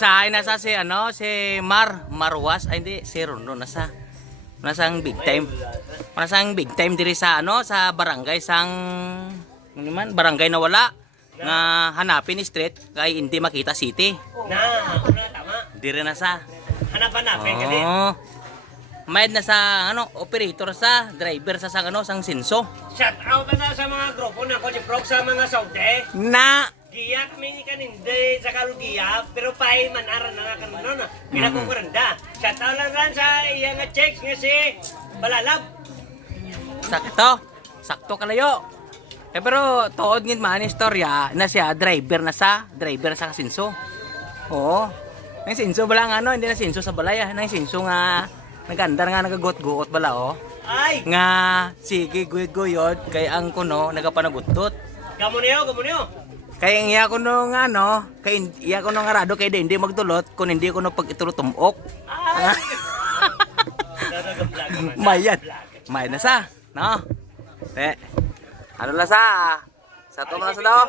Nasa si ano, si Marwas, ay hindi, si Rondo nasang big time. Nasang big time diri sa ano, sa barangay sang ano man, barangay na wala nga hanapin ni street kay hindi makita city. Tama. Diri na sa. Hanap-hanapin ka din. Oh. Mayad na sa ano, operator sa, driver sa sang ano, sang Sinso. Shout out na sa mga grupo na ko Prog sa mga saute. Na Giyak may kanindi sa kalugiyak pero pay manaran na kanon na pinakukuranda. Shout out lang sa iya nga checks nga si Balalab. sakto kalayo. Pero tuod ngin man istorya na siya driver sa Sinso. Oo. Ang Sinso bala nga ano, hindi na Sinso sa balay, nang Sinso nga nagandar nga nagagot-guot bala oh. Ay, Nga sige guyod kay ang kuno nagapanagutot. gamunyo. Kaya ang iya kuno nga no, kay iya kuno nga rado kay hindi magdulot kun hindi kuno pag itulo tumok. Ay. Mayad na sa, no? Ano la sa? Sa to na sa daw?